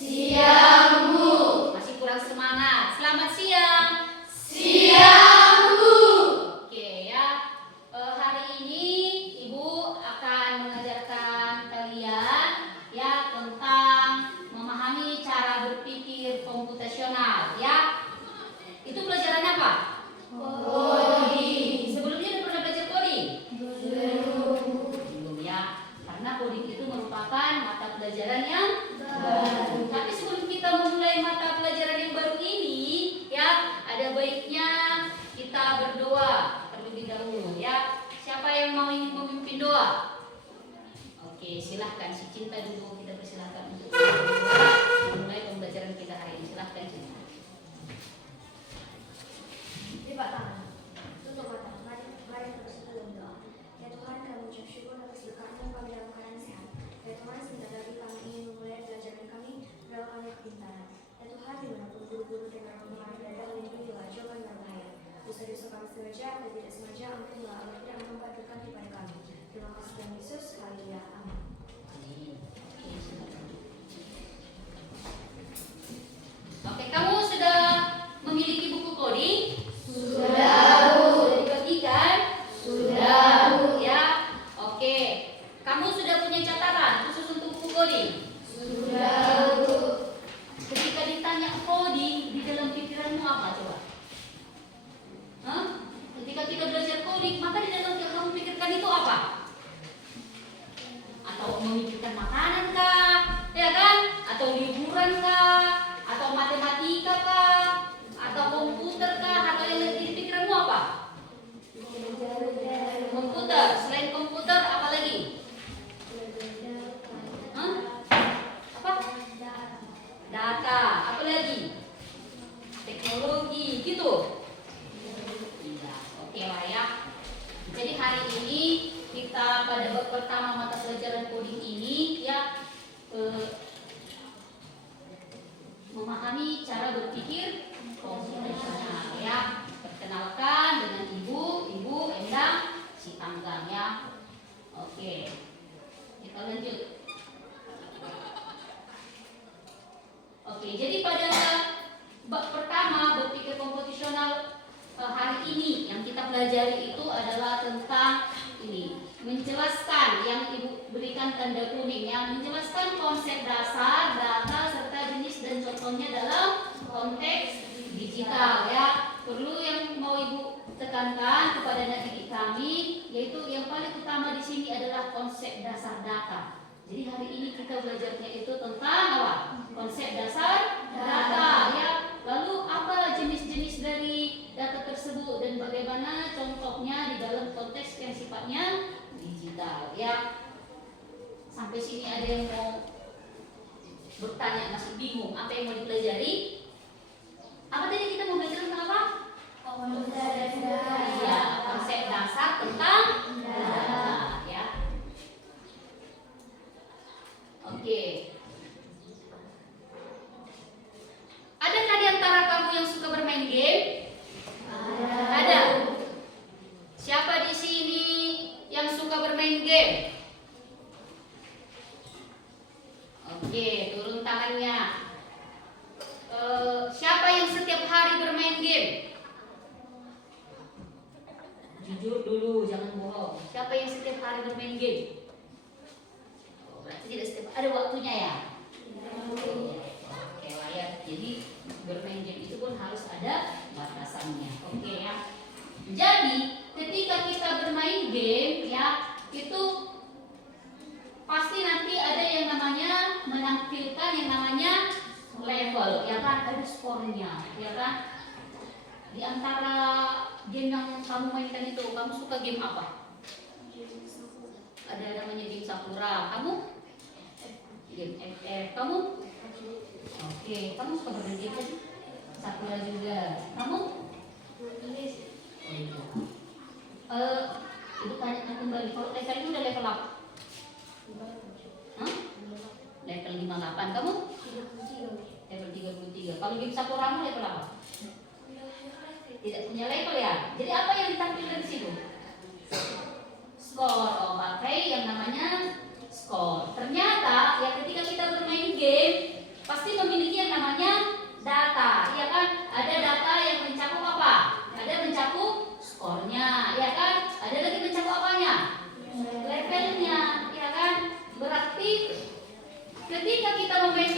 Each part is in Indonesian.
Siang, Bu. Masih kurang semangat. Selamat siang. Siang, Bu. Oke ya. Hari ini Ibu akan mengajarkan kalian ya tentang memahami cara berpikir komputasional ya. Itu pelajaran apa? Coding. Sebelumnya udah pernah belajar coding? Belum. Ya. Karena coding itu merupakan mata pelajaran yang Baru. Tapi sebelum kita memulai mata pelajaran yang baru ini, ya ada baiknya kita berdoa terlebih dahulu, ya. Siapa yang mau ingin memimpin doa? Oke, silahkan si Cinta dulu, kita persilahkan untuk berdoa memulai pembelajaran kita hari ini. Silahkan Cinta. Lipat tangan, tutup mata, mari terus dalam doa. Ya Tuhan, kami mengucap syukur atas berkat-Mu kami dalam keadaan sehat. Ya Tuhan, sebentar lagi kami ingin memulai pelajaran kami, berilah kami kepintaran. Ya Tuhan, dimanapun guru-guru dan orang-orang berada, lindungilah, jauhkan dari bahaya. Dosa-dosa kami sengaja atau tidak sengaja, ampunilah, agar tidak membuat berkat kepada kami. Terima kasih Tuhan Yesus, haleluya, amin. Oke, kamu sudah memiliki buku coding? Sudah, Bu. Sudah dibagikan? Sudah, Bu. Ya, oke. Kamu sudah punya catatan khusus untuk buku coding? Sudah, Bu. Ketika ditanya coding, di dalam pikiranmu apa coba? Hah? Ketika kita belajar coding, maka di dalam yang kamu pikirkan itu apa? Atau memikirkan makanan kah? Ya kan? Atau liburan kah? Atau matematika kah? Atau komputer kah? Atau yang lagi di pikiranmu apa? Komputer. Selain komputer, apa lagi? Hah? Apa? Data. Apa lagi? Teknologi. Gitu. Iya. Oke lah ya. Jadi hari ini kita pada bab pertama mata pelajaran coding ini ya memahami cara berpikir komputasional ya. Perkenalkan dengan Ibu Endang si Tanggang ya. Oke. Kita lanjut. Oke, jadi pada bab pertama berpikir komputasional hari ini yang kita pelajari itu adalah tentang ini, menjelaskan yang Ibu berikan tanda kuning yang menjelaskan konsep dasar, data serta jenis dan contohnya dalam konteks digital ya. Perlu yang mau Ibu tekankan kepada anak didik kami yaitu yang paling utama di sini adalah konsep dasar data. Jadi hari ini kita belajarnya itu tentang apa? Konsep dasar data ya. Lalu apa jenis-jenis dari data tersebut dan bagaimana contohnya di dalam konteks yang sifatnya digital ya. Sampai sini ada yang mau bertanya, masih bingung apa yang mau dipelajari? Apa tadi kita mau belajar tentang apa? Ya, konsep dasar tentang data ya. Oke. Adakah di antara kamu yang suka bermain game? Ada. Siapa di sini yang suka bermain game? Oke, turun tangannya. Siapa yang setiap hari bermain game? Jujur dulu, jangan bohong. Siapa yang setiap hari bermain game? Oh, berarti tidak setiap ada waktunya ya? Oke lah ya. Jadi bermain game itu pun harus ada batasannya. Oke ya. Jadi ketika kita bermain game ya, itu pasti nanti ada yang namanya menampilkan yang namanya level, ya kan? Ada skornya, ya kan? Di antara game yang kamu mainkan itu, kamu suka game apa? Ada namanya game Sakura. Kamu? Game FF. Kamu? Oke, kamu suka bermain game kan? Sakura juga. Kamu? Ibu tanya kembali, kalau level itu udah level apa? Hah? Level 58. Kamu? Level 33. Kalau game Sakuramu level apa? Tidak punya level ya? Jadi apa yang ditampilkan di situ? Skor. Oh, pakai yang namanya skor. Ternyata ya ketika kita bermain game pasti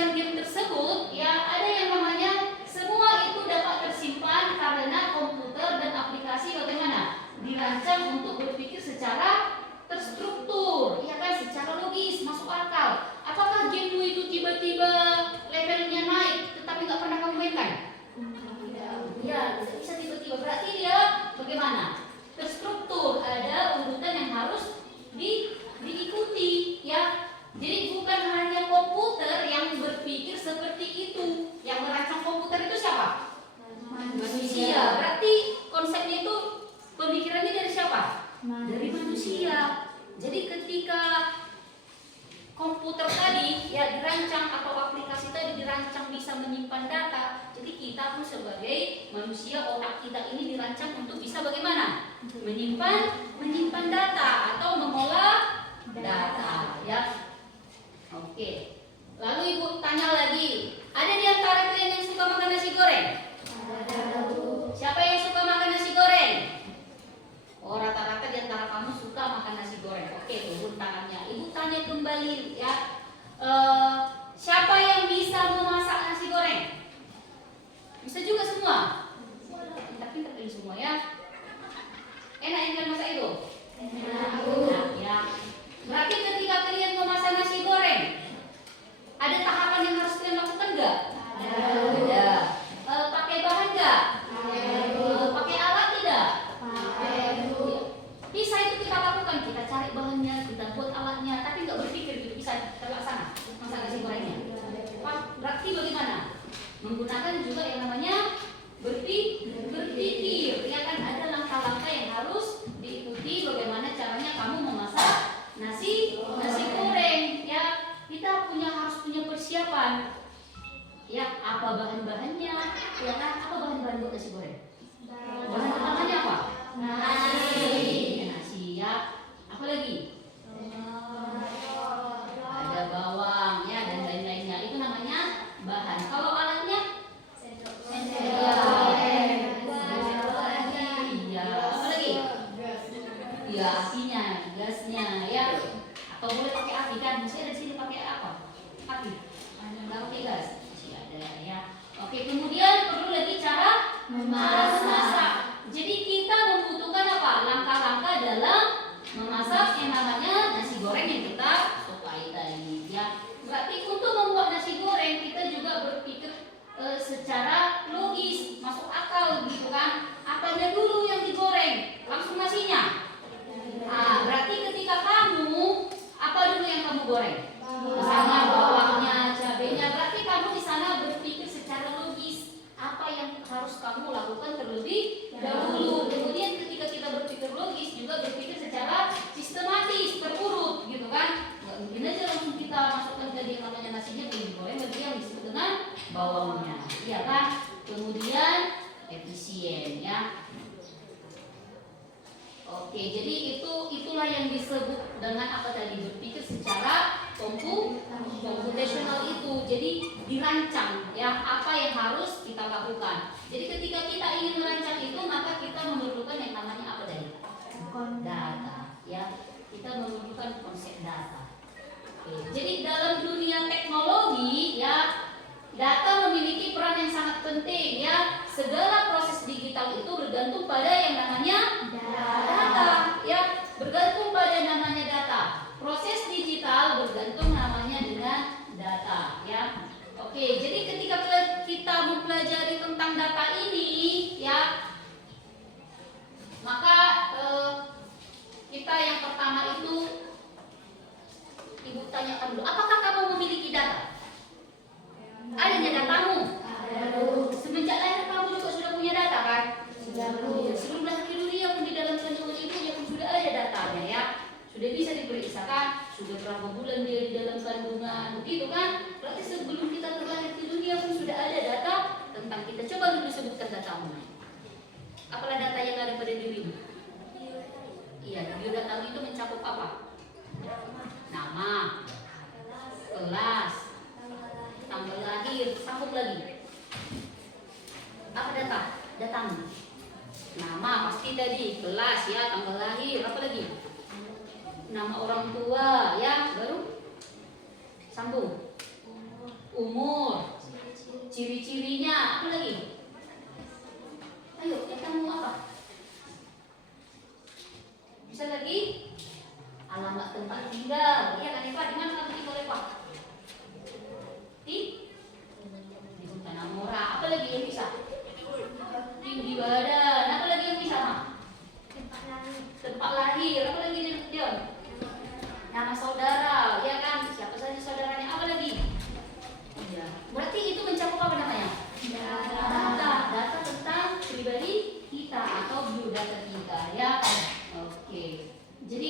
dalam game tersebut ya ada yang namanya semua itu dapat tersimpan karena komputer dan aplikasi bagaimana dirancang untuk berpikir secara terstruktur, ya kan, secara logis, masuk akal. Apakah gamemu itu tiba-tiba levelnya naik tetapi nggak pernah kamu mainkan? Ya, bisa tiba-tiba. Berarti dia bagaimana? Terstruktur, ada urutan yang harus diikuti, ya. Jadi bukan hanya komputer yang berpikir seperti itu. Yang merancang komputer itu siapa? Manusia. Berarti konsepnya itu pemikirannya dari siapa? Dari manusia. Jadi ketika komputer tadi ya dirancang atau aplikasi tadi dirancang bisa menyimpan data, jadi kita pun sebagai manusia otak kita ini dirancang untuk bisa bagaimana? Menyimpan data atau mengolah data, ya. Oke. Lalu ibu tanya lagi, ada di antara kalian yang suka makan nasi goreng? Siapa yang suka makan nasi goreng? Oh, rata-rata di antara kamu suka makan nasi goreng. Oke, turun tangannya. Ibu tanya kembali ya. Siapa yang bisa memasak nasi goreng? Bisa juga semua. Pintar-pintar kalian semua ya. Enak yang kalian masak itu? Enak ya. Berarti ketika kalian memasak nasi goreng, ada tahapan yang harus kalian lakukan enggak? Ada. Pakai bahan enggak? Pakai alat tidak? Bisa itu kita lakukan, kita cari bahannya, kita buat alatnya, tapi nggak berpikir gitu bisa terlaksana masak nasi gorengnya. Berarti bagaimana? Menggunakan juga yang namanya berpikir, ya kan, ada langkah-langkah yang harus diikuti bagaimana caranya kamu memasak nasi goreng, ya. Kita harus punya persiapan, ya, apa bahan-bahannya, ya kan, apa bahan-bahan buat nasi goreng? Bahan utamanya apa? Nasi, ya. Apa lagi? Ada bawang, ya, dan lain-lainnya. Itu namanya bahan. Kalau alatnya? Iya. Apa lagi? Iya, apinya, gasnya, ya. Atau boleh pakai api kan? Maksudnya di sini pakai apa? Api. Nggak pakai gas. Masih ada, ya. Oke, kemudian perlu lagi cara memasak. Jadi kita membutuhkan apa? Langkah-langkah dalam memasak yang namanya nasi goreng yang kita sukai tadi, ya. Berarti untuk membuat nasi goreng kita juga berpikir secara logis, masuk akal gitu kan. Apanya dulu yang digoreng? Langsung nasinya. Nah, berarti ketika kamu apa dulu yang kamu goreng? Misalnya bawangnya, cabenya. Berarti kamu di sana berpikir secara logis apa yang harus kamu lakukan terlebih dahulu. Kemudian ketika kita berpikir logis juga berpikir secara sistematis, terurut gitu kan. Nggak mungkin aja langsung kita masukkan tadi yang namanya nasinya belum digoreng, berarti yang disebut dengan bawangnya, iya kan. Kemudian efisien, ya. Oke, jadi itulah yang disebut dengan apa tadi, berpikir secara komputasional itu. Jadi dirancang, ya, apa yang harus kita lakukan. Jadi ketika kita ingin merancang itu, maka kita memerlukan yang namanya apa tadi? Data, ya. Kita memerlukan konsep data. Oke. Jadi dalam dunia teknologi, ya, data memiliki peran yang sangat penting, ya. Segala proses digital itu bergantung pada yang namanya data, ya. Bergantung pada namanya data. Proses digital bergantung namanya dengan data, ya. Oke, jadi ketika kita mempelajari tentang data ini, ya, maka kita yang pertama itu ibu tanyakan dulu, apakah kamu memiliki data? Adanya datamu? Semenjak lahir kamu juga sudah punya data kan? Sebelum lahir di dunia pun di dalam kandungan ibunya pun sudah ada datanya, ya. Sudah bisa diperiksakan, sudah berapa bulan dia di dalam kandungan, begitu kan? Berarti sebelum kita terlahir di dunia pun sudah ada data tentang kita. Coba dulu sebutkan datamu. Apalah data yang ada pada dirimu? Iya, biodata itu mencakup apa? Nama, kelas, tanggal lahir, sambung lagi. Apa data? Datamu. Nama pasti tadi, kelas, ya, tanggal lahir, apa lagi? Nama orang tua, ya, baru sambung. umur, ciri-cirinya, apa lagi? Ayo, katamu apa? Bisa lagi? Alamat tempat tinggal. Iya kan Eva? Di mana kamu tinggal Eva? Di Tanah Mora. Apa lagi yang bisa? Tinggi badan. Apa lagi yang bisa? Tempat lahir. Apa lagi dia? Nama saudara. Ya kan? Siapa saja saudaranya? Apa lagi? Ya. Berarti itu mencakup apa namanya? Data tentang pribadi kita atau biodata kita ya. Oke. Jadi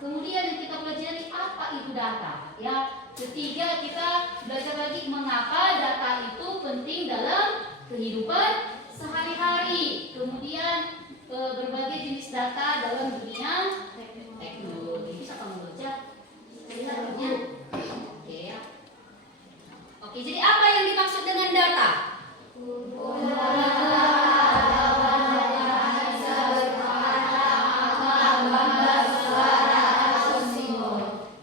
kemudian yang kita pelajari apa itu data ya. Ketiga kita belajar lagi mengapa data itu penting dalam kehidupan sehari-hari. Kemudian berbagai jenis data dalam dunia teknologi. Bisa kamu baca? Lihatnya. Oke ya. Oke, jadi apa yang dimaksud dengan data?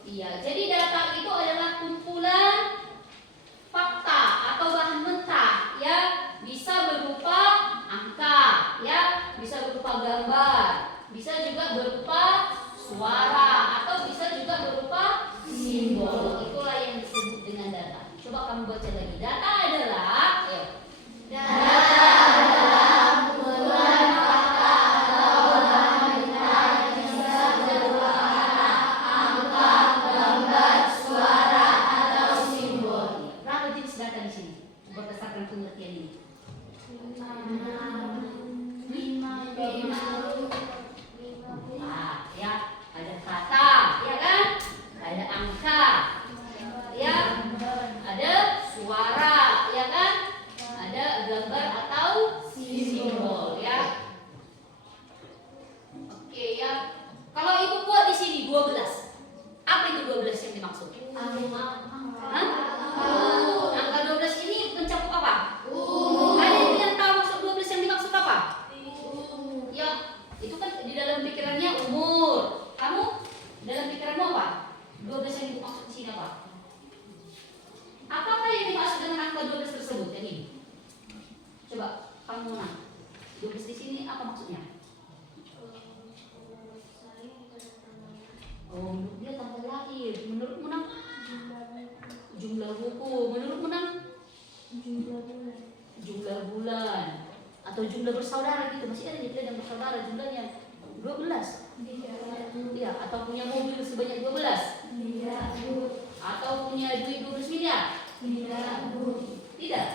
Iya, jadi data itu adalah kumpulan fakta atau bahan mentah ya, bisa berupa angka ya, bisa berupa gambar, bisa juga berupa suara atau bisa juga berupa simbol. Itulah yang disebut dengan data. Coba kamu baca lagi. Data adalah berapa jenis data di sini berdasarkan pengertian ini? 5. Ya, ada kata, ya kan? Ada angka, ya, ada suara, ya kan? Ada gambar atau simbol, ya. Oke, ya. Kalau ibu buat di sini 12. Apa itu 12 yang dimaksud? Hah? Angka 12 ini mencakup apa? Ada yang tahu maksud 12 yang dimaksud apa? Ya, itu kan di dalam pikirannya umur. Kamu dalam pikiranmu apa? 12 yang dimaksud di sini apa? Apakah yang dimaksud dengan angka 12 tersebut? Jadi, coba kamu menang. 12 di sini apa maksudnya? Oh, dia tanggal lahir. Menurut menang? Jumlah buku. Menurut menang? Jumlah bulan. Atau jumlah bersaudara gitu. Masih ada nih yang bersaudara jumlahnya 12. Iya, atau punya mobil sebanyak 12. Atau punya duit 12 miliar. Tidak.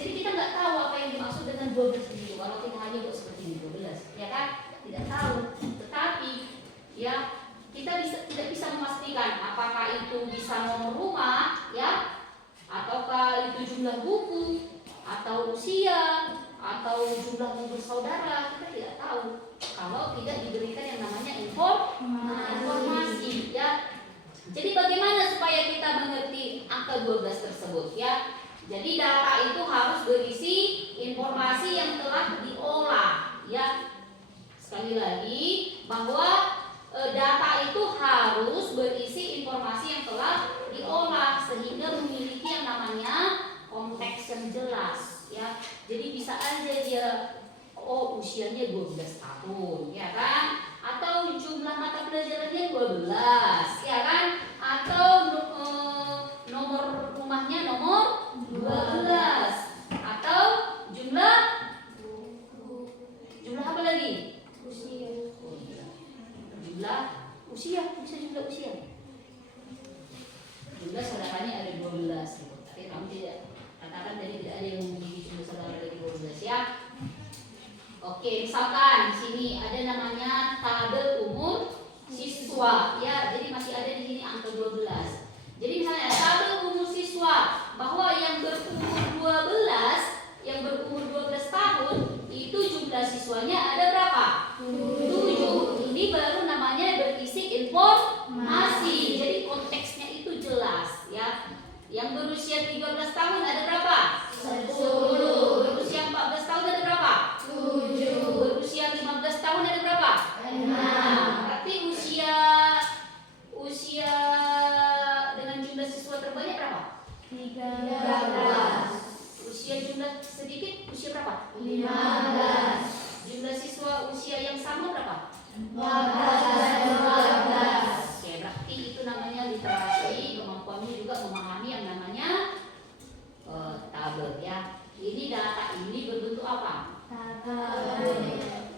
Jadi kita nggak tahu apa yang dimaksud dengan 12 ini. Walau kita hanya buat seperti ini 12, ya kan? Tidak tahu. Tetapi ya kita tidak bisa memastikan apakah itu bisa nomor rumah, ya, ataukah itu jumlah buku, atau usia, atau jumlah mobil saudara. Kita tidak tahu kalau tidak diberikan yang namanya informasi, ya. Jadi bagaimana supaya kita mengerti angka 12 tersebut, ya? Jadi data itu harus berisi informasi yang telah diolah, ya. Sekali lagi bahwa data itu harus berisi informasi yang telah diolah sehingga memiliki yang namanya konteks yang jelas, ya. Jadi bisa aja dia usianya 12 tahun, ya kan? Atau jumlah mata pelajarannya 12, ya kan? Atau nomor rumahnya nomor 12. Atau jumlah apa lagi? Jumlah usia, bisa jumlah usia. Jumlah saudaranya ada 12 gitu. Tapi kamu tidak katakan tadi tidak ada yang memiliki jumlah saudara dari 12, ya. Oke, misalkan di sini ada namanya tabel umur siswa, ya. Jadi masih ada di sini angka 12. Jadi misalnya tabel umur siswa bahwa yang berumur 12 tahun itu jumlah siswanya ada berapa? 7. Ini baru namanya berisi informasi. Jadi konteksnya itu jelas, ya. Yang berusia 13. Usia jumlah sedikit, usia berapa? 15. Jumlah siswa usia yang sama berapa? 14. Oke, berarti itu namanya literasi, kemampuannya juga memahami yang namanya tabel ya. Ini data ini berbentuk apa?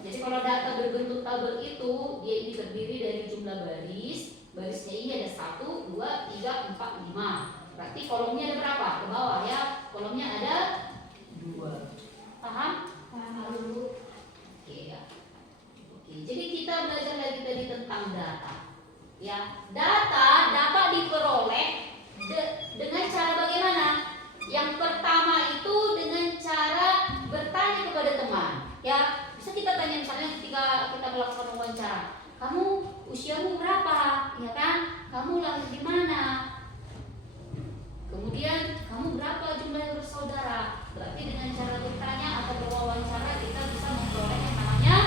Jadi kalau data berbentuk tabel itu dia ini terdiri dari jumlah baris. Barisnya ini ada 1, 2, 3, 4, 5. Berarti kolomnya ada berapa? Ke bawah ya. Kolomnya ada 2. Paham? Oke ya. Oke, jadi kita belajar lagi tadi tentang data. Ya, data dapat diperoleh dengan cara bagaimana? Yang pertama itu dengan cara bertanya kepada teman. Ya, bisa kita tanya misalnya ketika kita melakukan wawancara, kamu usiamu berapa? Ya kan? Kamu lahir di mana? Kemudian kamu berapa jumlah bersaudara? Berarti dengan cara bertanya atau berwawancara kita bisa memperoleh yang namanya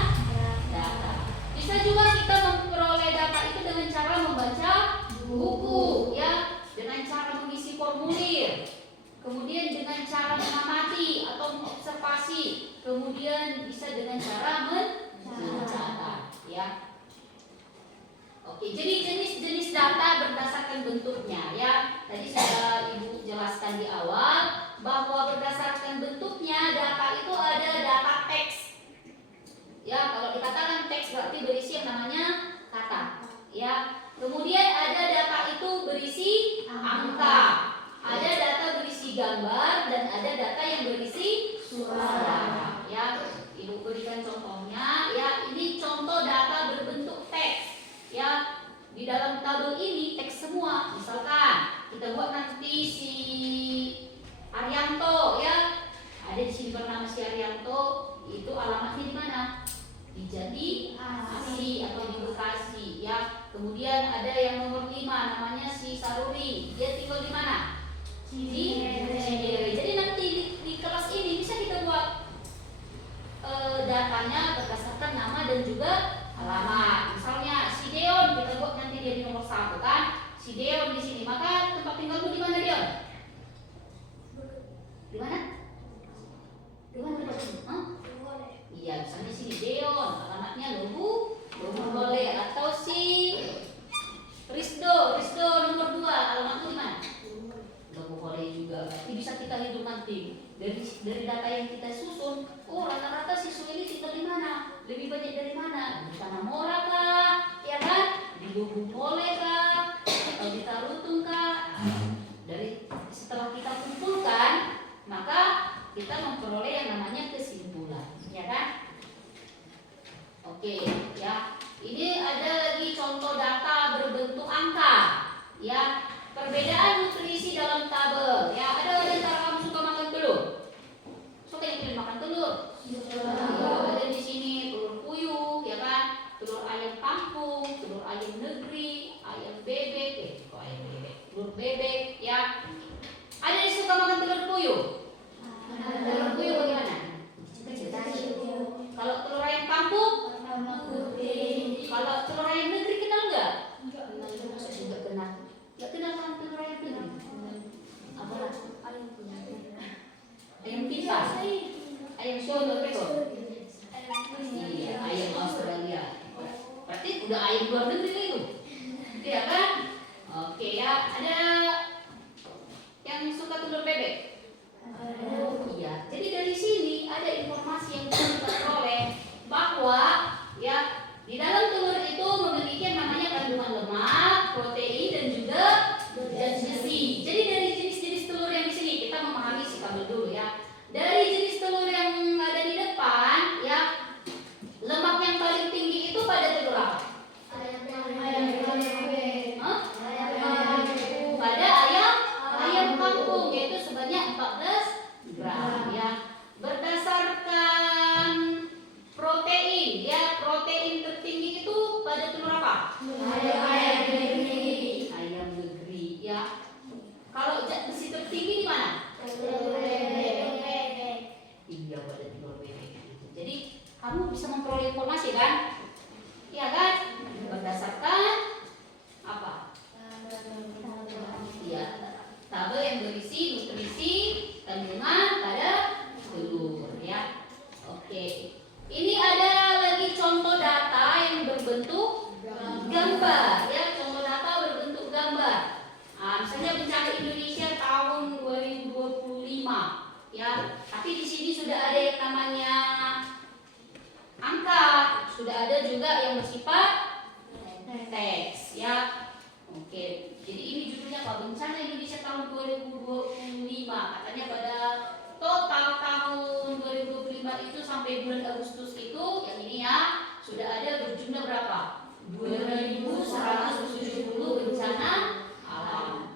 data. Bisa juga kita memperoleh data itu dengan cara membaca buku, ya, dengan cara mengisi formulir. Kemudian dengan cara mengamati atau observasi, kemudian bisa dengan cara mencatat, ya. Oke, jadi jenis-jenis data berdasarkan bentuknya, ya. Tadi sudah Ibu jelaskan di awal bahwa berdasarkan bentuknya data itu ada data teks. Ya, kalau dikatakan teks berarti berisi yang namanya kata, ya. Kemudian ada data itu berisi angka. Ada data berisi gambar dan ada data yang berisi suara. Ya, Ibu berikan contohnya. Ya, ini contoh data berbentuk teks. Ya, di dalam tabel ini teks semua. Misalkan kita buat nanti si Arianto, ya. Ada di sini bernama si Arianto. Itu alamatnya di mana? Di Jati Asih atau di Bekasi, ya. Kemudian ada yang nomor 5 namanya si Saruri. Dia tinggal di mana? Di Cijedere. Jadi nanti di kelas ini bisa kita buat datanya berdasarkan nama dan juga alamat. Misalnya si Deon kita buat nanti dia di nomor 1 kan. Si Deon di sini. Maka tempat tinggalmu di mana, Deon? Di mana? Di mana tempat tinggal? Iya, misalnya sini Deon, alamatnya Lubu boleh, atau si Risdo nomor 2, alamatnya di mana? Boleh juga. Berarti bisa kita hidup nanti dari data yang kita susun. Oh, rata-rata siswa ini tinggal di mana? Lebih banyak dari mana? Di Tanah Mora kah? Ya kan? Di Lubu boleh kah? Atau di Tarutung kah? Dari setelah kita kumpulkan, maka kita memperoleh yang namanya kesimpulan, ya kan? Oke, ya. Ini ada lagi contoh data berbentuk angka, ya. Perbedaan nutrisi dalam tabel. Ya, ada di antara kamu suka makan telur? Suka yang makan telur? Ada di sini telur puyuh, ya kan? Telur ayam kampung, telur ayam negeri, ayam bebek, telur bebek, ya. Ada yang suka makan telur puyuh? Telur puyuh bagaimana? Kalau telur ayam kampung? Kalau telur ayam negeri kenal nggak? Tidak kenal. Nggak kenal kan telur ayam negeri? Apa? Ayam pipa? Ayam solo itu? Iya, ayam Australia. Berarti udah ayam luar negeri itu? Iya kan? Oke ya, ada yang suka telur bebek? Iya. Jadi dari sini ada informasi yang bisa kita peroleh bahwa ya di dalam telur itu memiliki yang namanya kandungan lemak, protein dan juga zat besi. Jadi dari jenis-jenis telur yang di sini kita memahami si tabel dulu ya. Dari jenis telur yang ada di depan ya, lemak yang paling tinggi itu pada telur apa? Pada ayam kampung, yaitu sebanyak 14 gram ya. Berdasarkan protein ya, protein tertinggi itu pada telur apa? Ayam negeri ya. Kalau zat besi tertinggi di mana? Iya, pada telur bebek. Jadi kamu bisa memperoleh informasi kan? Iya kan? Berdasarkan apa? Ya, tabel yang berisi misalnya bencana Indonesia tahun 2025 ya. Tapi di sini sudah ada yang namanya angka, sudah ada juga yang bersifat teks ya. Oke, jadi ini judulnya apa? Bencana Indonesia tahun 2025. Katanya pada total tahun 2025 itu sampai bulan Agustus itu yang ini ya, sudah ada berjumlah berapa? 2170 bencana alam.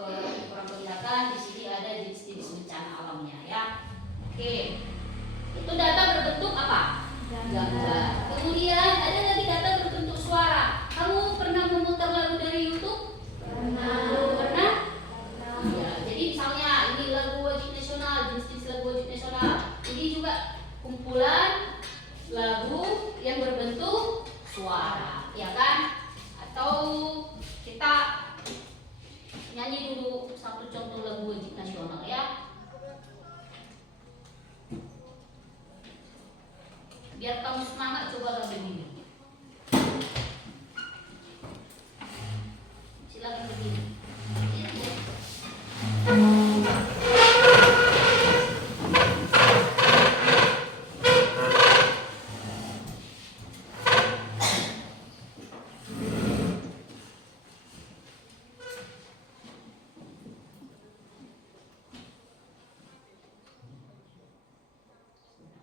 Kurang kelihatan di sini ada jenis-jenis bencana alamnya ya. Oke. Itu data berbentuk apa? Gambar. Kemudian ada lagi data berbentuk suara. Kamu pernah memutar lagu dari YouTube? Pernah? Ya, jadi misalnya ini lagu wajib nasional, jenis-jenis lagu wajib nasional. Ini juga kumpulan lagu yang berbentuk suara, ya kan? Atau kita nyanyi dulu satu contoh lagu wajib nasional ya. Biar kamu semangat, coba lagu ini. Silakan berdiri.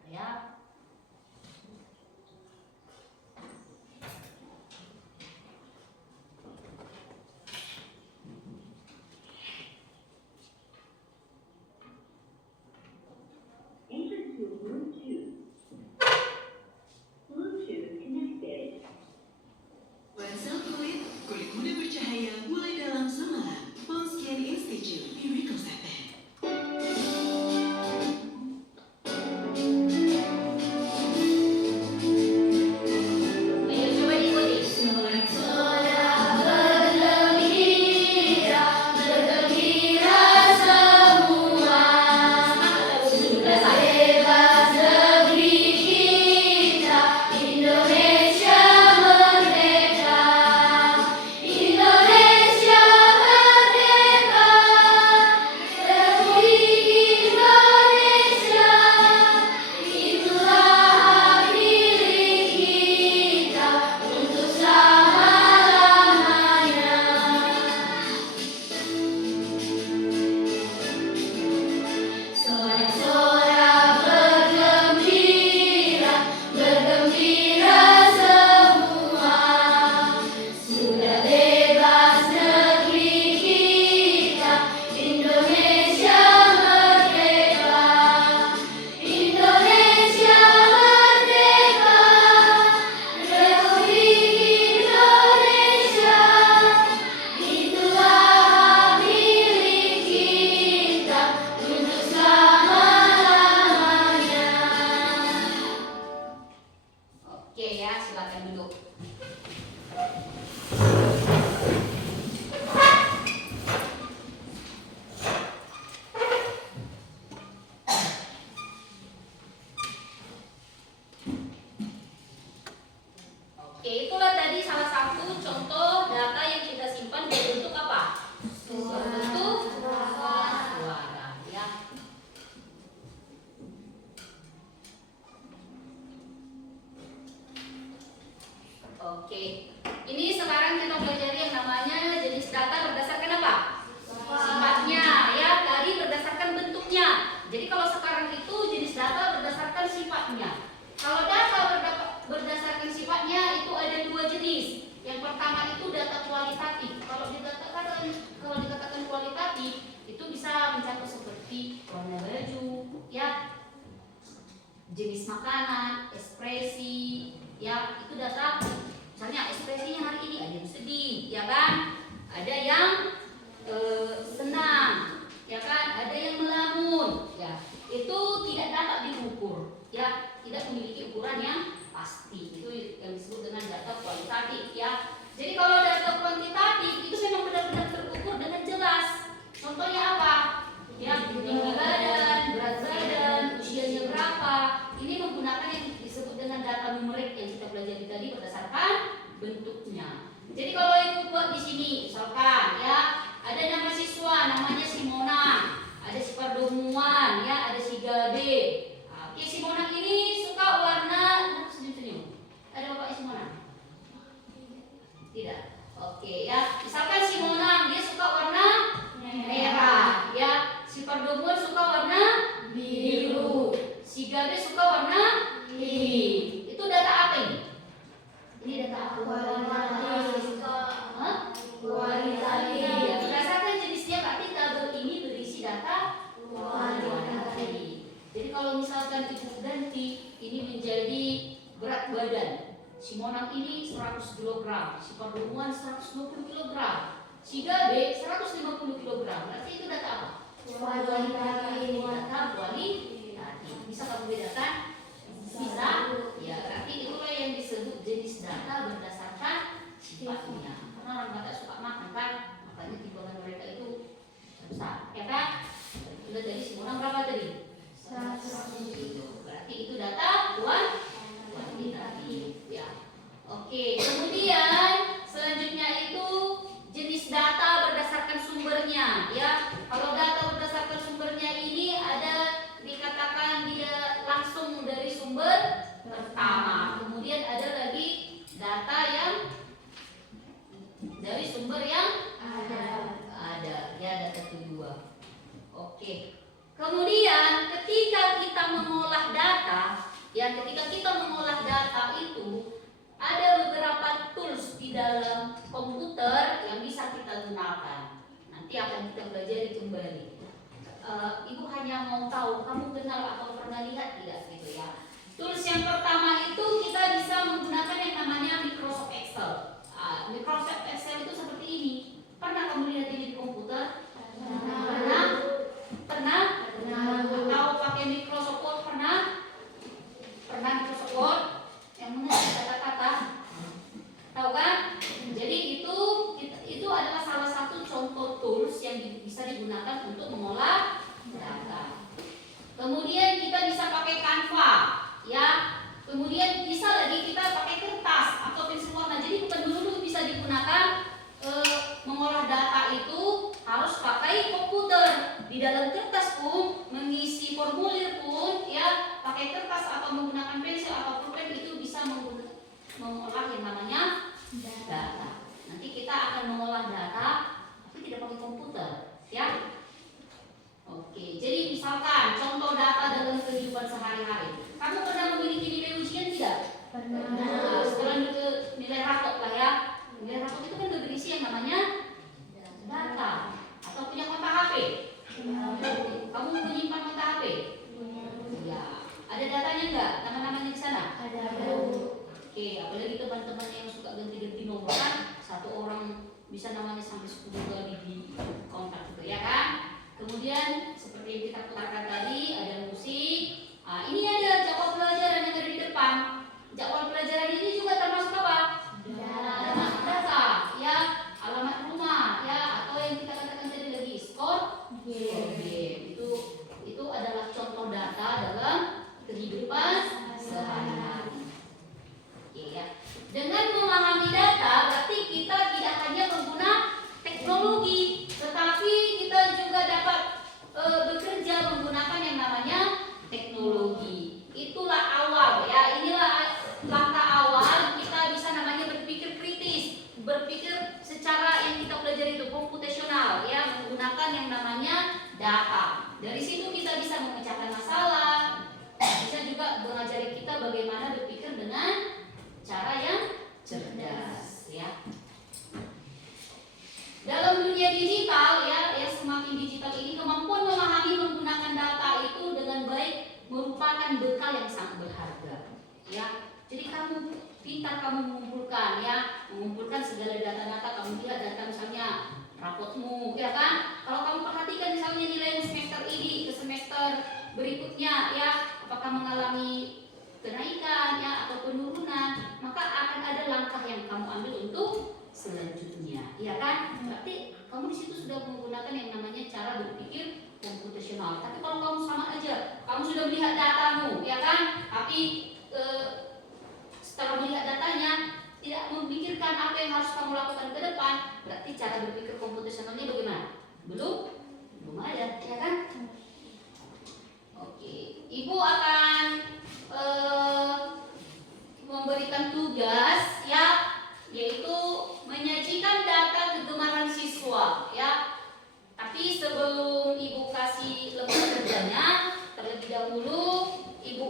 Ya. Ponsel kulit, kulit muda bercahaya mulai dalam semalam. Pons Skin Institute, Miracle Seven. Ayo coba diikuti. Sorak-sorak bergembira, bergembira semua. Sudah bebas negeri kita, Indonesia merdeka. Indonesia merdeka, Republik Indonesia, itulah milik kita untuk selama-lamanya. Sorak-sorak bergembira, bergembira semua. Sudah bebas negeri kita, Indonesia merdeka. Indonesia merdeka, Republik Indonesia, itulah milik kita untuk selama-lamanya. Oke ya, silakan duduk. Oke, itulah tadi salah satu contoh data yang kita simpan berbentuk apa? Berbentuk suara ya. Oke, ini sekarang kita belajar yang namanya jenis data berdasarkan apa? Sifatnya ya, tadi berdasarkan bentuknya. Jadi kalau sekarang itu jenis data berdasarkan sifatnya. Kalau data berdasarkan sifatnya itu ada dua jenis. Yang pertama itu data kualitatif. Kalau dikatakan kualitatif itu bisa mencakup seperti warna baju, ya, jenis makanan, ekspresi, ya, itu data. Misalnya ekspresinya hari ini ada yang sedih, ya kan? Ada yang senang, ya kan? Ada yang melamun, ya. Itu tidak dapat diukur, ya, tidak memiliki ukuran yang pasti. Itu yang disebut dengan data kualitatif, ya. Jadi kalau data kuantitatif itu memang benar-benar terukur dengan jelas. Contohnya apa? Ya, tinggi badan, berat badan, usianya berapa. Ini menggunakan yang disebut dengan data numerik yang kita pelajari tadi berdasarkan bentuknya. Jadi kalau ibu buat di sini, misalkan ya perdemuan, ya ada si Gabe. Oke, si Monang ini suka warna senyum-senyum. Ada bapak si Monang? Tidak. Oke, ya. Misalkan si Monang dia suka warna merah, ya. Si perdemuan suka warna biru. Si Gabe suka warna pink. Itu data apa ini? Ini data apa? Kualitatif. Ya, berdasarkan jenisnya berarti tabel ini berisi data kualitatif. Jadi kalau misalkan ibu ganti ini menjadi berat badan. Si Monang ini 100 kg, si perdemuan 120 kg, si Gabe 150 kg. Berarti itu data apa? Kualitatif. Data kualitatif. Bisa kamu bedakan? Bisa. Ya, berarti itulah yang disebut jenis data berdasarkan sifatnya. Karena orang Batak suka makan kan, makanya timbangan mereka itu besar. Ya kan? Sudah dari si Monang berapa tadi? 100. Berarti itu data kuantitatif. Ya. Oke. Kemudian selanjutnya itu jenis data berdasarkan sumbernya. Ya. Kalau data berdasarkan sumbernya ini ada dikatakan dia langsung dari sumber pertama. Kemudian ada lagi data yang dari sumber yang ada, ya data kedua. Oke. Kemudian ketika kita mengolah data, ya ketika kita mengolah data itu ada beberapa tools di dalam komputer yang bisa kita gunakan. Nanti akan kita pelajari kembali. Ibu hanya mau tahu kamu kenal atau pernah lihat tidak gitu ya. Tools yang pertama itu kita bisa menggunakan yang namanya Microsoft Excel. Microsoft Excel itu seperti ini. Pernah kamu lihat ini di komputer? Pernah? Atau pakai Microsoft Word pernah? Pernah Microsoft Word? Yang mana kata-kata? Tahu kan? Jadi itu adalah salah satu contoh tools yang bisa digunakan untuk mengolah data. Kemudian kita bisa pakai Canva, ya. Kemudian bisa lagi kita pakai kertas atau pensil warna. Jadi bukan dulu bisa digunakan mengolah data itu harus pakai komputer. Di dalam kertas pun mengisi formulir pun ya pakai kertas atau menggunakan pensil atau pulpen itu bisa mengolah yang namanya data. Nanti kita akan mengolah data tapi tidak pakai komputer, ya. Oke, jadi misalkan contoh data dalam kehidupan sehari-hari. Kamu pernah memiliki nilai ujian tidak? Pernah. Nah, setelah nilai rapot lah ya. Nilai rapot itu kan berisi yang namanya data. Atau punya kontak HP? Kamu menyimpan kontak HP? Ya. Ada datanya enggak? Nama-namanya di sana? Ada. Oke, apalagi teman-teman yang suka ganti-ganti nomor kan, satu orang bisa namanya sampai 10 kali di kontak gitu ya kan? Kemudian seperti yang kita putarkan tadi ada musik. Ini ada jadwal pelajaran yang ada di depan. Jadwal pelajaran ini juga termasuk apa? Termasuk data, ya, alamat rumah, ya, atau yang kita katakan tadi lagi skor game. Itu adalah contoh data dalam kehidupan sehari-hari. Oke, ya. Dengan memahami data, berarti kita tidak hanya menggunakan teknologi, tetapi kita juga dapat bekerja menggunakan yang namanya teknologi. Itulah awal ya, inilah langkah awal kita bisa namanya berpikir kritis, berpikir secara yang kita pelajari itu komputasional ya, menggunakan yang namanya data. Dari situ kita bisa memecahkan masalah, bisa juga mengajari kita bagaimana berpikir dengan cara yang cerdas ya. Dalam dunia digital ya, semakin digital ini kemampuan memahami menggunakan data itu dengan baik merupakan bekal yang sangat berharga ya. Jadi kamu pintar kamu mengumpulkan ya, mengumpulkan segala data-data. Kamu lihat data misalnya rapotmu ya kan. Kalau kamu perhatikan misalnya nilai semester ini ke semester berikutnya ya, apakah mengalami kenaikan ya atau penurunan, maka akan ada langkah yang kamu ambil untuk selanjutnya, ya kan? Berarti kamu di situ sudah menggunakan yang namanya cara berpikir komputasional. Tapi kalau kamu sama aja, kamu sudah melihat datamu, ya kan? Tapi setelah melihat datanya tidak memikirkan apa yang harus kamu lakukan ke depan, berarti cara berpikir komputasionalnya bagaimana? Belum ada, ya kan?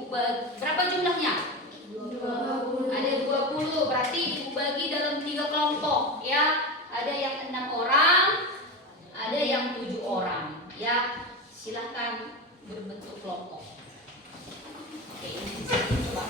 berapa jumlahnya? 20. Ada 20, berarti Ibu bagi dalam 3 kelompok ya. Ada yang 6 orang, ada yang 7 orang ya. Silahkan berbentuk kelompok. Oke, ini coba.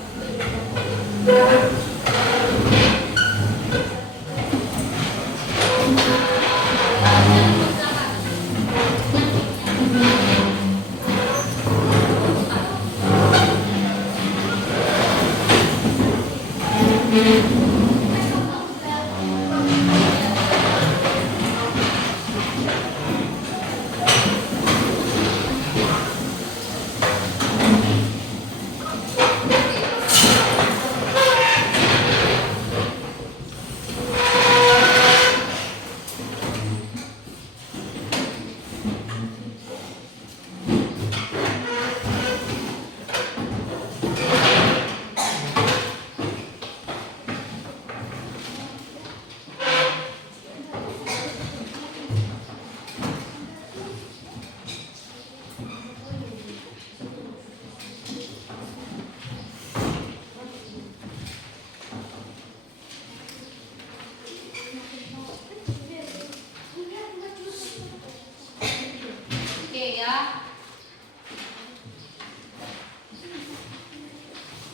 Oke ya.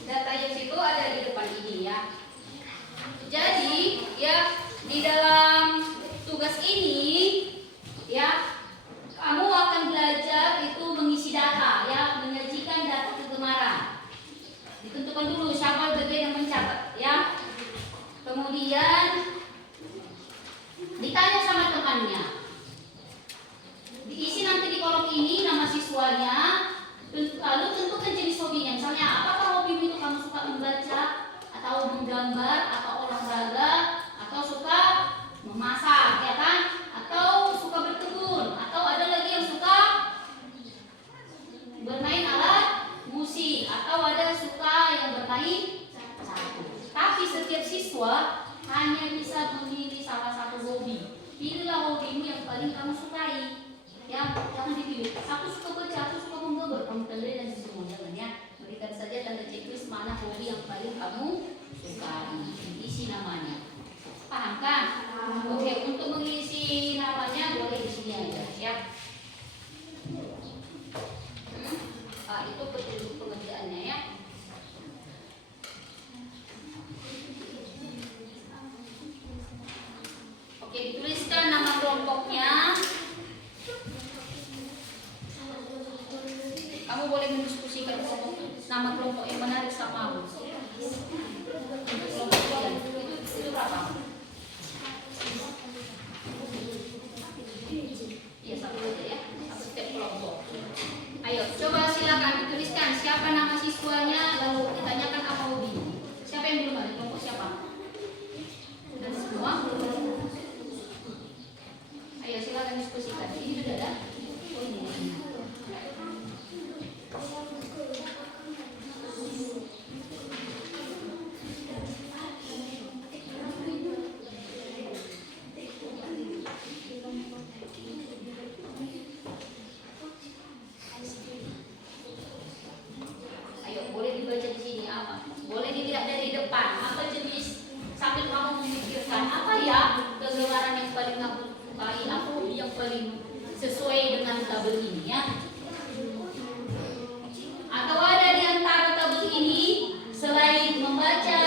Data yang situ ada di depan ini ya. Jadi ya di dalam tugas ini ya kamu akan belajar itu mengisi data ya, menyajikan data kegemaran. Ditentukan dulu siapa bagian yang mencatat ya. Kemudian ditanya sama temannya. Diisi nanti di kolom ini nama siswanya, lalu tentukan jenis hobinya. Misalnya, apakah hobimu itu kamu suka membaca, atau menggambar, atau olahraga, atau suka memasak, ya kan? Atau suka berkebun, atau ada lagi yang suka bermain alat musik, atau ada suka yang bermain catur. Tapi setiap siswa hanya bisa memilih salah satu hobi. Pilihlah hobimu yang paling kamu sukai. Ya, jangan dipilih. Aku suka baca, aku suka menggambar, kamu tandai dan semua jangan ya. Berikan saja tanda checklist mana hobi yang paling kamu sukai. Isi namanya. Paham kan? Oke, untuk mengisi namanya boleh di sini aja ya. Itu petunjuk pengerjaannya ya. Oke, dituliskan nama kelompoknya. Kamu boleh mendiskusikan nama kelompok yang menarik sama aku. Kelompok kalian itu berapa? Iya, satu aja ya, satu setiap kelompok. Ayo, coba silakan dituliskan siapa nama siswanya, lalu ditanyakan apa hobi. Siapa yang belum ada kelompok siapa? Sudah semua? Ayo silakan diskusikan. Ini sudah ada? Oh ini. Sesuai dengan tabel ini ya. Atau ada di antara tabel ini selain membaca,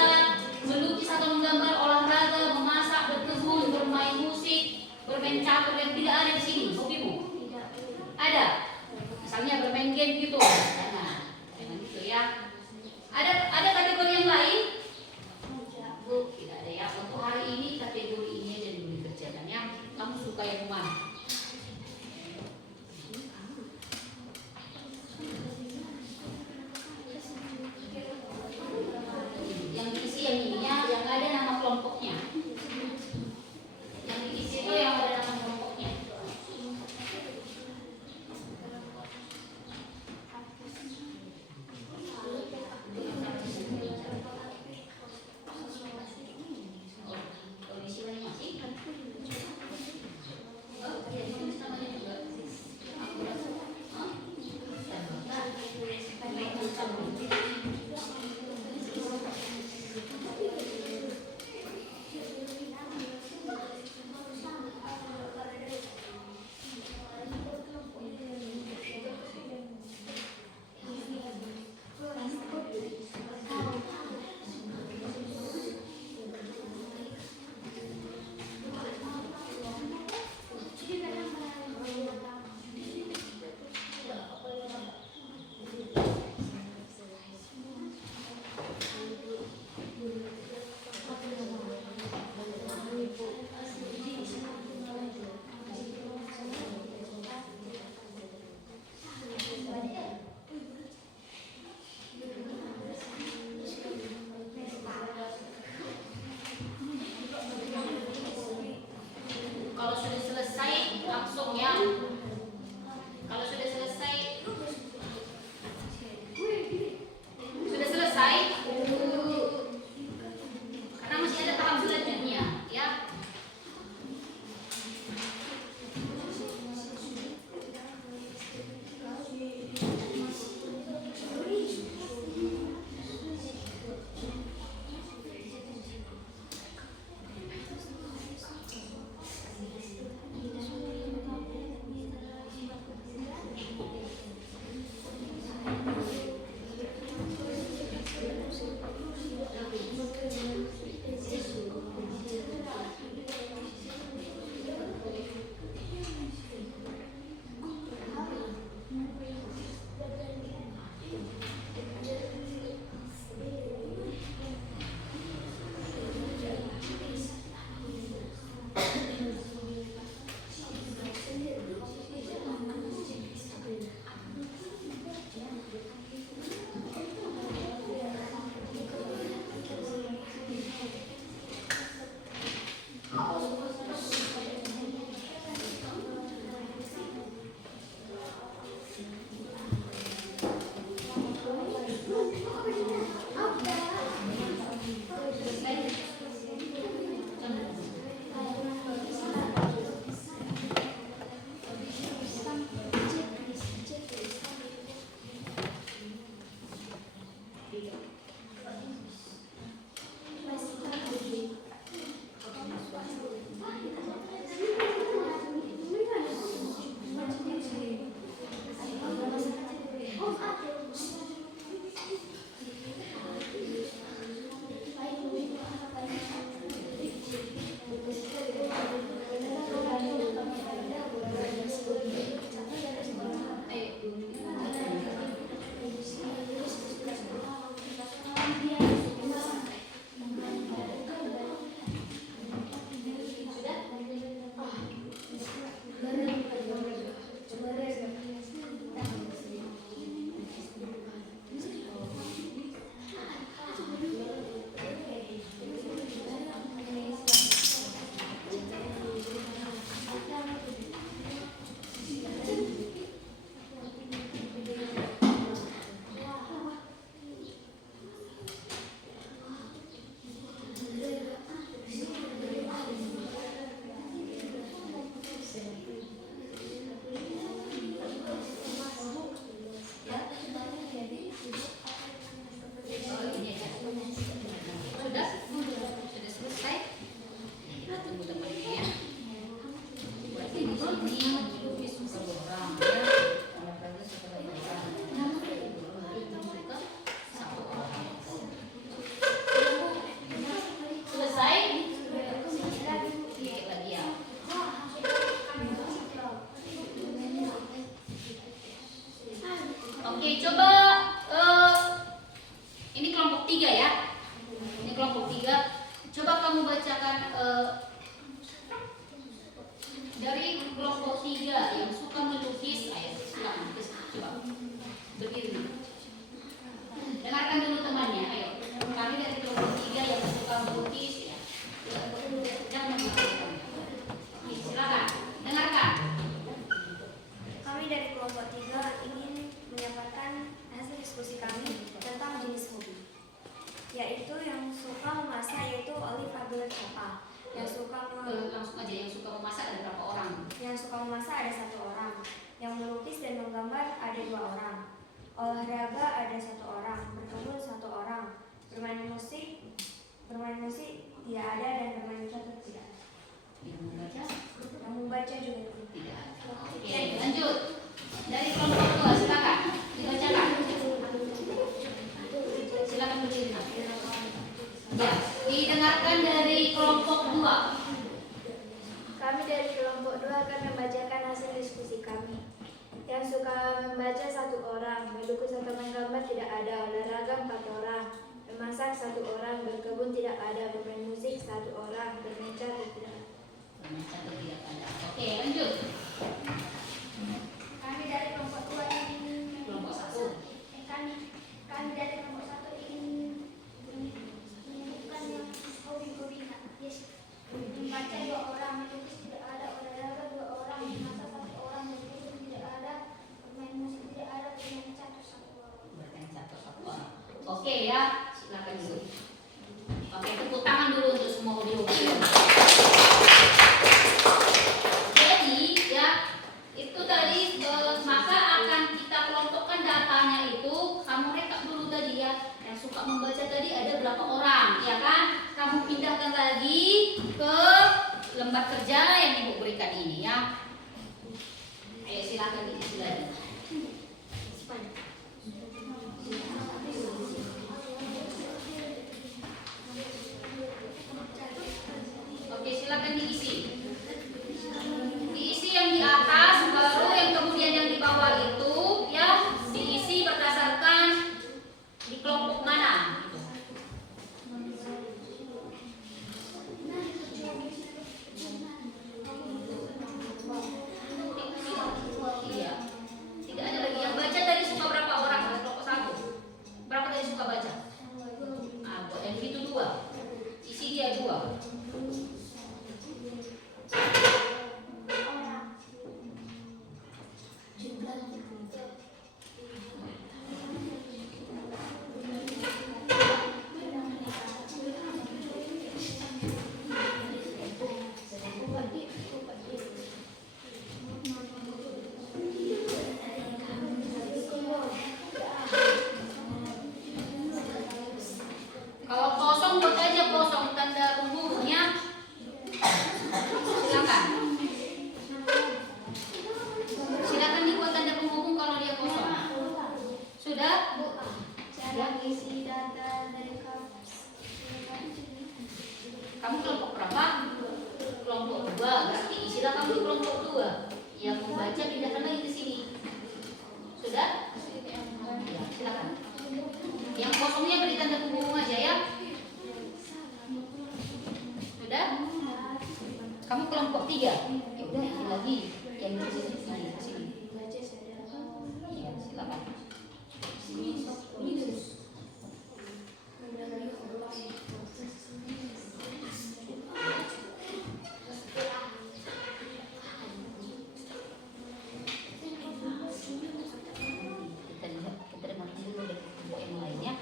melukis atau menggambar, olahraga, memasak, berkebun, bermain musik, bermain catur yang tidak ada di sini hobimu? Ada. Misalnya bermain game gitu. Jangan gitu ya. Ada kategori yang lain? Tidak ada ya. Untuk hari ini kategori ini aja dulu dikerjakan ya. Kamu suka yang mana? ya. Kalau sudah selesai, karena masih ada tahap selanjutnya, ya. Oke, coba ini kelompok 3 ya. Ini kelompok 3. Coba kamu bacakan dari kelompok 3 yang suka melukis. Ayo, silakan. Coba. Berdiri dulu. Dengarkan dulu temannya. Ayo. Kami dari kelompok 3 yang suka melukis ya. Jangan mengajarkan. Oke, silakan. Dengarkan. Kami dari kelompok 3 ingin menyampaikan hasil diskusi kami tentang jenis hobi, yaitu yang suka memasak yaitu Oliva Belercapa, yang suka Langsung aja, yang suka memasak ada berapa orang? yang suka memasak ada 1 orang, yang melukis dan menggambar ada 2 orang, olahraga ada 1 orang, berkebun 1 orang, bermain musik tidak ada dan bermain catur tidak ada. Yang membaca juga Tidak ada. Oke, lanjut. Dari kelompok 2, silakan dibacakan. Silakan berdiri. Ya, didengarkan dari kelompok 2. Kami dari kelompok 2 akan membacakan hasil diskusi kami. Yang suka membaca 1 orang, melukis atau menggambar tidak ada, olahraga 4 orang, memasak 1 orang, berkebun tidak ada, bermain musik 1 orang, bermain catur tidak ada. Oke, lanjut. Kami dari kelompok 2 ingin Kelompok 1. kami dari kelompok 1 ingin menyebutkan yang hobi-hobi membaca 2 orang, melukis tidak ada, olahraga 2 orang, memasak 1 ya, silakan dulu. Oke, tepuk tangan dulu untuk semua audio. Jadi ya, itu tadi maka akan kita kelompokkan datanya itu. Kamu rekap dulu tadi ya, yang suka membaca tadi ada berapa orang, ya kan? Kamu pindahkan lagi ke lembar kerja yang Ibu berikan ini ya. Ayo silakan diisi lagi. Oke, silakan diisi. Diisi yang di atas, baru yang kemudian yang di bawah itu ya diisi berdasarkan di kelompok mana. Iya. Tidak ada lagi yang baca tadi suka berapa orang? Kelompok 1. Berapa tadi suka baca? Ah, buat yang itu 2. Isi dia 2. Kalau kosong buat aja kosong tanda penghubungnya. Silakan. Silakan dibuat tanda penghubung kalau dia kosong. Sudah? Cara isi data dari Kamu kelompok berapa? Kelompok 2. Berarti isilah kamu di kelompok 2. Yang membaca pindahkan lagi ke sini. Sudah? Ya, silakan. Yang kosongnya beri tanda penghubung aja ya. Sudah? Kamu kelompok 3. Ya udah isi lagi. Yang di sini ke sini. Ya, silakan. Kita dengar dulu deh yang lainnya.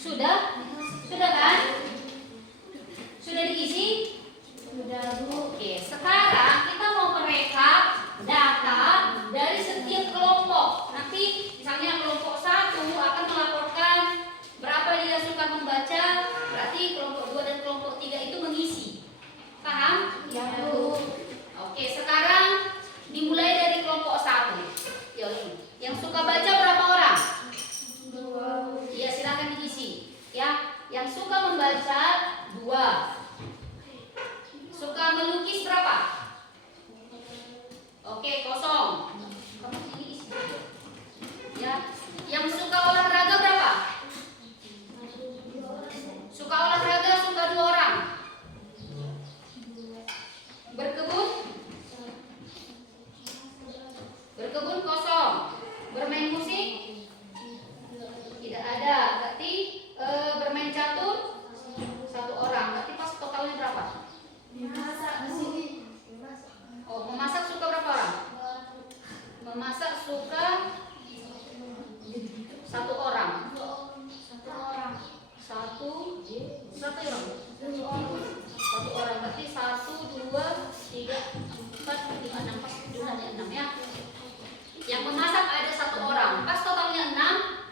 Sudah? Sudah kan? Sudah diisi? Sudah, Bu. Oke, sekarang kita mau merekap data dari setiap kelompok. Nanti misalnya kelompok 1 akan melaporkan berapa dia suka membaca, berarti kelompok 2 dan kelompok 3 itu mengisi. Paham? Ya, Bu. Oke, sekarang dimulai dari kelompok 1. Yang suka baca berapa orang? 2. Iya, silakan diisi. Ya, yang suka membaca 2. Suka melukis berapa? Oke, kosong. Kamu ini isi. Ya, yang suka olahraga berapa? Suka olahraga suka 2 orang. Berkebun? Berkebun kosong. Bermain musik? Tidak ada. Berarti bermain catur 1 orang. Berarti pas totalnya berapa? Oh, memasak suka berapa orang? Memasak suka 1 orang. 1 orang. 1 orang. 1 orang. Berarti 1, 2, 3, 4, 5, 6. Pas jumlahnya 6 ya. Yang memasak ada 1 orang. Pas totalnya 6.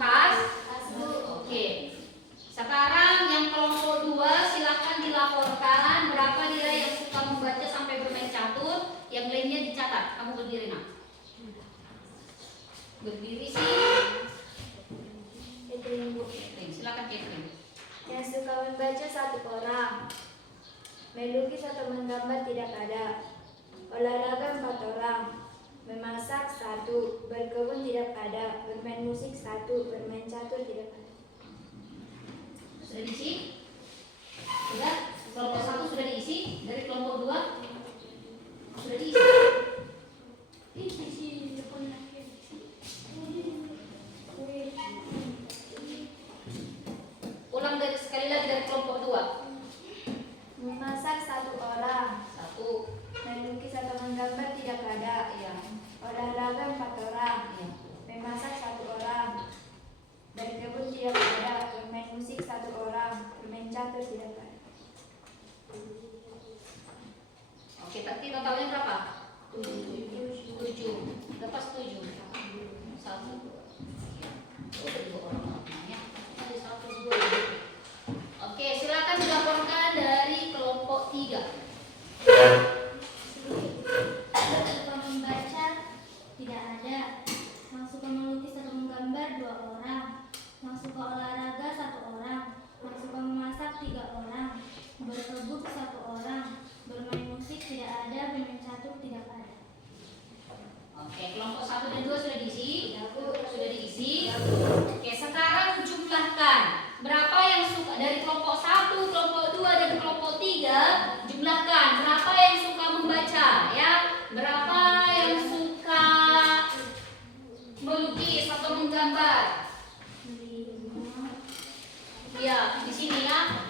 Pas. Oke. Sekarang yang kelompok 2 silakan dilaporkan berapa nilai yang suka membaca sampai bermain catur. Yang lainnya dicatat. Kamu berdiri nak. Berdiri sih. Silakan Catherine. Yang suka membaca 1 orang. Melukis atau menggambar tidak ada. Olahraga 4 orang. Memasak 1. Berkebun tidak ada. Bermain musik 1. Bermain catur tidak ada. Sudah diisi? Sudah? Kelompok 1 sudah diisi? Dari kelompok 2? Sudah diisi? Ulang dari sekali lagi dari kelompok 2. Memasak 1 orang. 1. Melukis atau menggambar tidak ada. Ya. Olahraga 4 orang. Ya. Memasak 1 orang. totalnya berapa? 7. Lepas 7. 1. Ada 2 orang ya. Ada 1 2. Oke, silakan dilaporkan dari kelompok 3. Yang suka membaca tidak ada. Yang suka melukis atau menggambar 2 orang. Yang suka olahraga 1 orang. Yang suka memasak 3 orang. Berkebun 1 orang. Bermain musik tidak ada. Bermain catur tidak ada. Oke, kelompok 1 dan 2 sudah diisi? Sudah diisi. Oke, sekarang jumlahkan. Berapa yang suka dari kelompok 1, kelompok 2 dan kelompok 3? Jumlahkan. Berapa yang suka membaca ya? Berapa yang suka melukis atau menggambar? Ya, di sini ya.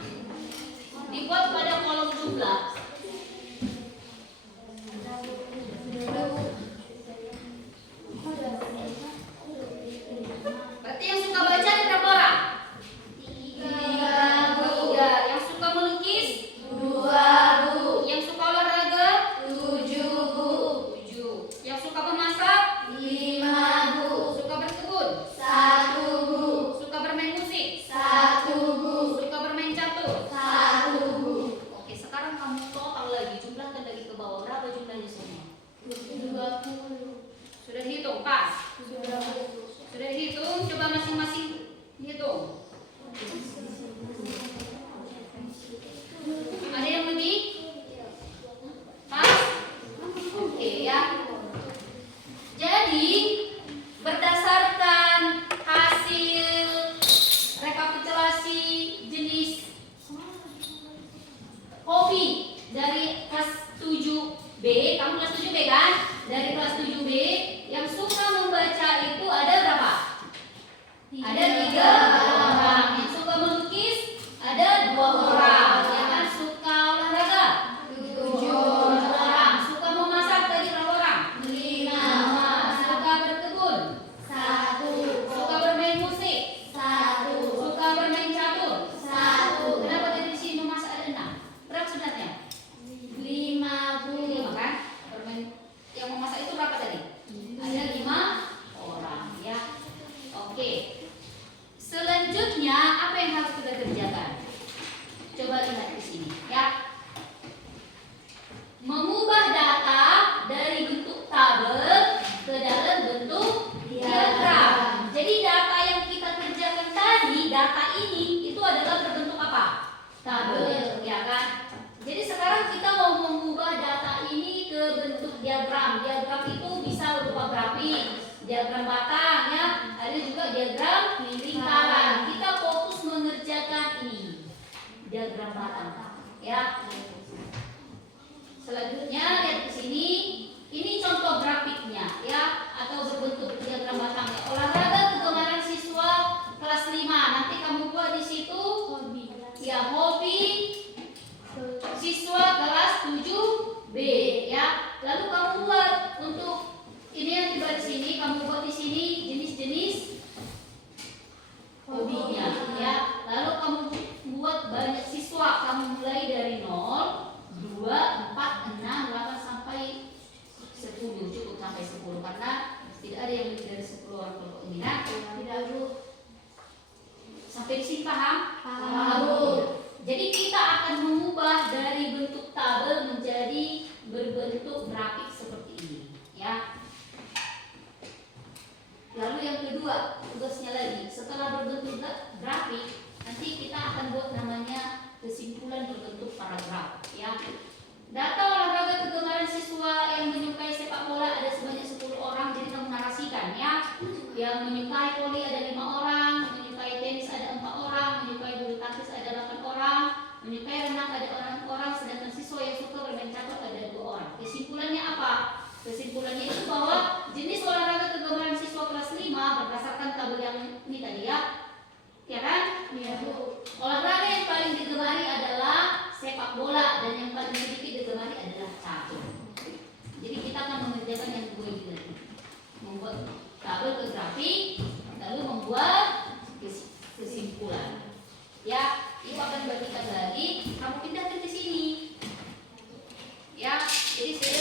Dibuat pada kolom jumlah. Berarti yang suka baca ada berapa orang? 3. Yang suka melukis? 2. Yang suka olahraga? 7. Yang suka memasak? 5. Suka berkebun? 1. Suka bermain musik? 1. Suka bermain catur? 1. Oke, sekarang kamu total lagi, jumlahkan lagi ke bawah. Berapa jumlahnya semua? 20. Sudah dihitung, pas? Sudah dihitung, coba masing-masing hitung. Ada yang lebih? Pas? Oke ya. Jadi berdasarkan hasil rekapitulasi jenis hobi dari kelas 7B, kamu kelas 7B kan? Dari kelas 7B yang suka membaca itu ada berapa? Ada 3 orang. Yang suka melukis ada 2 orang. Yang suka olahraga 7 orang. Suka memasak tadi berapa orang? 5. Suka berkebun 1. Suka bermain musik 1. Suka bermain catur 1. Kenapa dari sini memasak ada 6? Berapa sebenarnya? 5 kan? Bermain yang memasak itu berapa tadi? Ada 5 orang ya. Oke. Selanjutnya apa yang harus kita kerjakan? Coba lihat di sini ya. Mengubah data dari bentuk tabel ke dalam bentuk diagram. Jadi data yang kita kerjakan tadi, data ini itu adalah berbentuk apa? Tabel, ya kan? Jadi sekarang kita mau mengubah data ini ke bentuk diagram. Diagram itu bisa berupa grafik, diagram batang ya, ada juga diagram lingkaran. Kita fokus mengerjakan ini, diagram batang ya. Selanjutnya lihat di sini, ini contoh grafiknya ya, atau berbentuk diagram batang. Olahraga kegemaran siswa kelas 5. Nanti kamu buat di situ ya, hobi siswa kelas 7B ya. Lalu kamu buat untuk ini yang di sini, kamu buat di sini jenis-jenis hobinya ya. Lalu kamu buat banyak siswa, kamu mulai dari 0, 2, 4, 6, 8 sampai 10. Cukup sampai 10 karena tidak ada yang lebih dari 10 orang kelompok ini ya. Tidak perlu. Sampai di sini paham? Paham. Jadi kita akan mengubah dari bentuk tabel menjadi berbentuk grafik seperti ini ya. Lalu yang kedua, tugasnya lagi, setelah berbentuk grafik, nanti kita akan buat namanya kesimpulan berbentuk paragraf ya. Data olahraga kegemaran siswa yang menyukai sepak bola ada sebanyak 10 orang, jadi kamu narasikan ya. Yang menyukai voli ada 5 orang, menyukai tenis ada 4 orang, menyukai bulu tangkis ada 8 orang, menyukai renang ada orang, sedangkan siswa yang suka bermain catur ada 2 orang. Kesimpulannya apa? Kesimpulannya itu bahwa jenis olahraga kegemaran siswa kelas 5 berdasarkan tabel yang ini tadi ya. Ya kan? Ya. Olahraga yang paling digemari adalah sepak bola dan yang paling sedikit digemari adalah catur. Jadi kita akan mengerjakan yang kedua ini tadi. Membuat tabel ke grafik, lalu membuat kesimpulan. Ya, ibu akan bagikan lagi, kamu pindahkan ke sini. Ya, jadi saya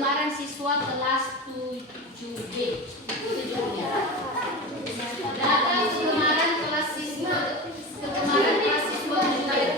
kegemaran siswa kelas 7B. Itu judulnya. Data kegemaran kelas siswa meningkat.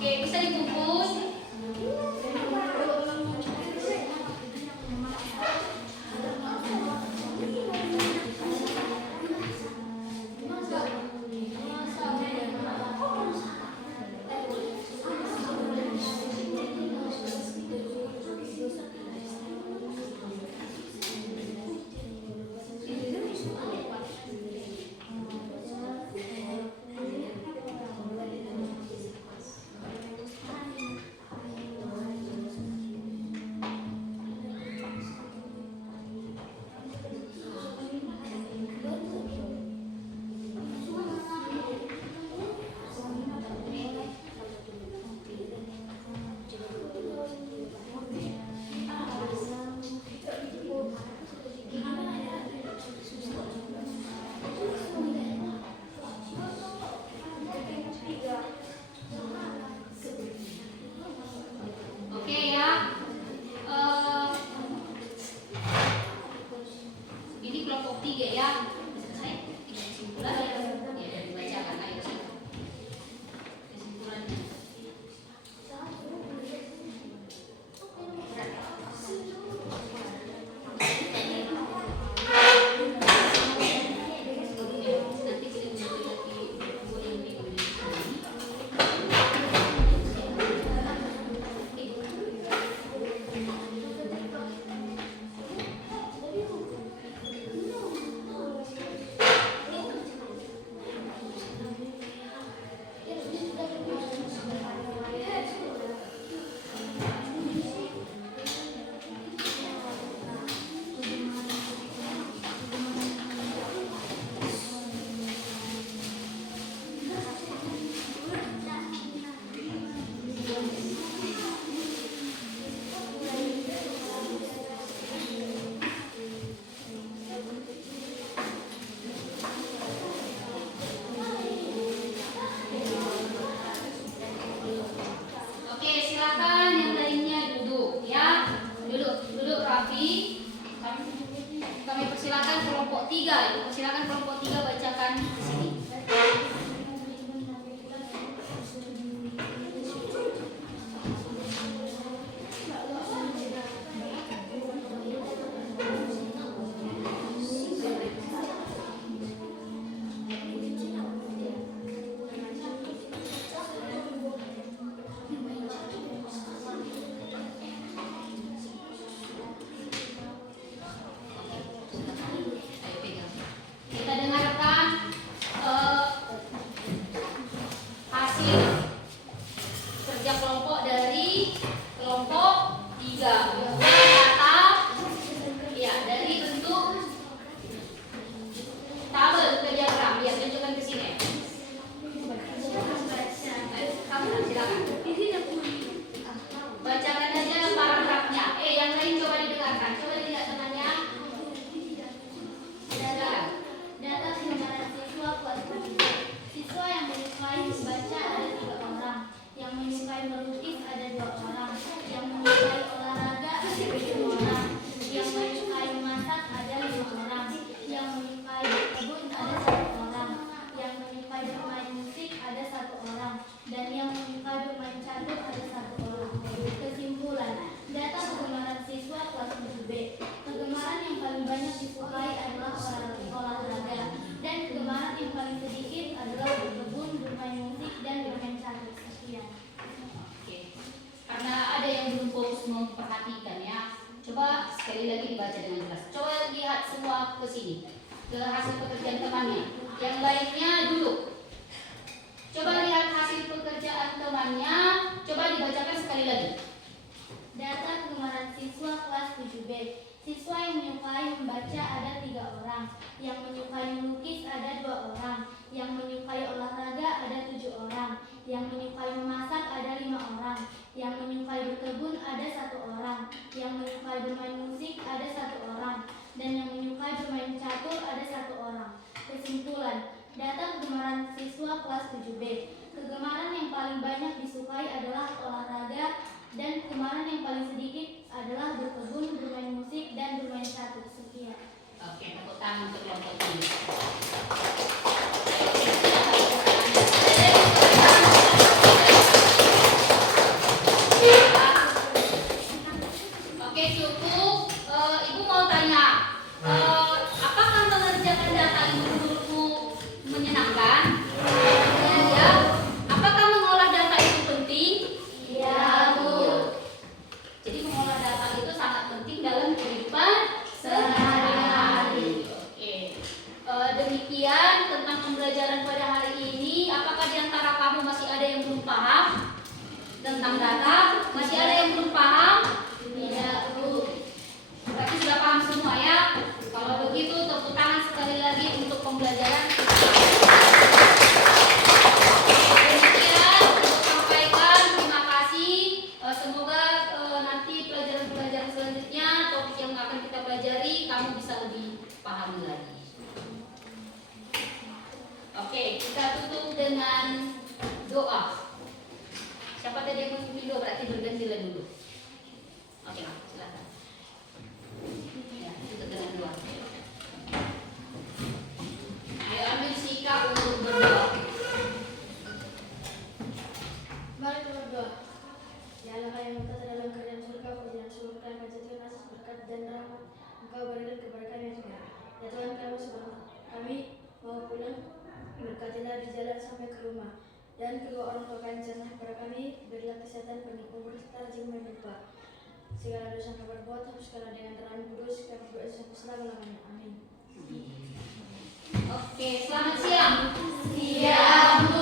Oke, bisa dibungkus. Oke ya. Ini kelompok 3 ya. Selesai. Kesimpulan ya. Ya, dibacakan ayo. Kesimpulannya. Nanti kita Oke, silakan yang lainnya duduk ya. Duduk rapi. Kami persilakan kelompok 3. Persilakan kelompok 3 bacakan di sini. Ayo pegang. Kita dengarkan hasil kerja kelompok dari kelompok 3. Data ya dari bentuk tabel diagram. Ya, tunjukkan ke sini. Ayo, kamu silakan. Bacakan aja paragrafnya. Yang lain coba didengarkan. Coba dilihat temannya. Data penyebaran siswa kelas 3. Siswa yang menyukai membaca ada 3 orang, yang menyukai melukis ada 2 orang, yang fokus memperhatikan ya. Coba sekali lagi dibaca dengan jelas. Coba lihat semua ke sini, ke hasil pekerjaan temannya. Yang lainnya duduk. Coba lihat hasil pekerjaan temannya. Coba dibacakan sekali lagi. Data kegemaran siswa kelas 7B. Siswa yang menyukai membaca ada 3 orang, yang menyukai melukis ada 2 orang, yang menyukai olahraga ada 7 orang, yang menyukai memasak ada 5 orang, yang menyukai berkebun ada 1 orang, yang menyukai bermain musik ada 1 orang, dan yang menyukai bermain catur ada 1 orang. Kesimpulan, data kegemaran siswa kelas 7B. Kegemaran yang paling banyak disukai adalah olahraga, dan kegemaran yang paling sedikit adalah berkebun, bermain musik, dan bermain catur. Sekian. Oke, tepuk tangan untuk kelompok ini. Oke, cukup. Ibu mau tanya, apakah mengerjakan data itu menurutmu menyenangkan? Ya. Apakah mengolah data itu penting? Ya, Bu. Jadi mengolah data itu sangat penting dalam kehidupan sehari-hari. Oke. Demikian tentang pembelajaran pada hari ini. Apakah di antara kamu masih ada yang belum paham tentang data? Masih ada yang belum paham? Tidak, Bu. Berarti sudah paham semua ya? Kalau begitu tepuk tangan sekali lagi untuk pembelajaran kita. Demikian untuk sampaikan, terima kasih. Semoga nanti pelajaran-pelajaran selanjutnya topik yang akan kita pelajari kamu bisa lebih pahami lagi. Oke, kita tutup dengan doa. Siapa tadi yang memimpin doa? Berarti bergantilah dulu. Oke, silakan. Ya, tutup dengan doa. Ayo ambil sikap untuk berdoa. Mari kita berdoa. Ya Allah yang berada dalam kerajaan surga, pujian seluruh dan kejutan atas berkat dan rahmat Engkau berikan kepada kami ya Tuhan. Ya Tuhan, kami sebelum kami mau pulang, berkatilah di jalan sampai ke rumah. Dan kedua orang tua kami jangan kepada kami, berilah kesehatan penuh umur serta rezeki berlimpah. Segala dosa yang kami perbuat, hapuskanlah dengan terang kudus, kami berdoa sampai selama-lamanya. Amin. Oke, selamat siang. Siang, Bu.